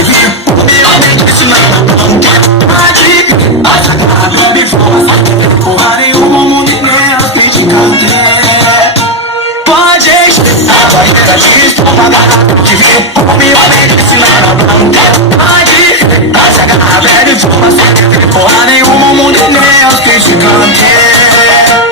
que vi humildemente ensinando. Não quero pode atacar a minha força. Porra nenhuma, o mundo inteiro tem de cantar. Pode a barreira de estômago que vi humildemente ensinando. Não quero pode atacar a velha força. Porra nenhuma, o mundo inteiro tem de cantar.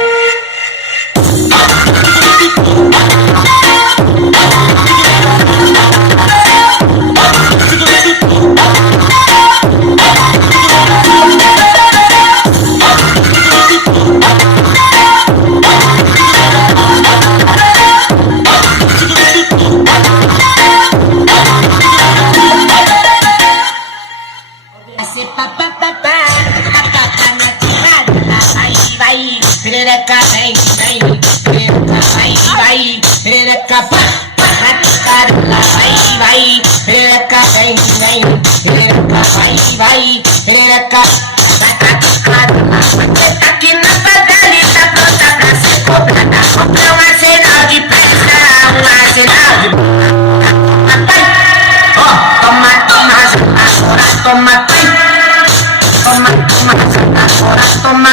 Perereca vem, vem, perereca vai, perereca pá, na carela, vai, perereca vem, vem, perereca vai, perereca na carela. Aqui na favela tá pronta pra ser cobrada. Compra um arsenal de pressa, um arsenal de papai. Ó, toma, toma, agora toma, pai. Toma, toma, agora toma,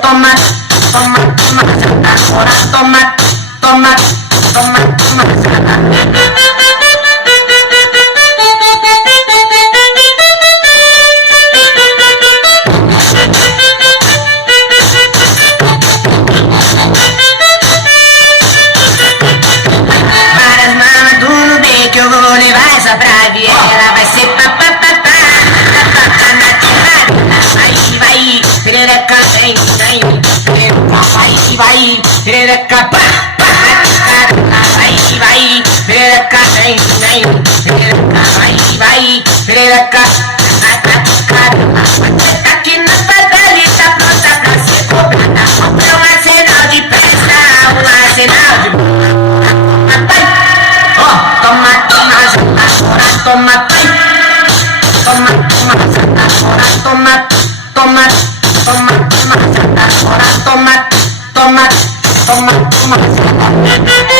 toma. Toma, toma, agora toma, toma, toma, toma. Para as mamas do Nubê que eu vou levar essa praga e ela vai ser papapá, papapá na tirada. Vai, perereca vem, vem. Vai, perereca pá, pá, vai, perereca vem, vem, perereca vai, perereca na aqui na favela tá pronta pra ser cobrada. Compra um arsenal de pressa, um arsenal de papai. Ó, toma, toma, agora toma, pai. Toma, toma, agora toma, toma, toma, toma, agora toma. Toma, toma, toma.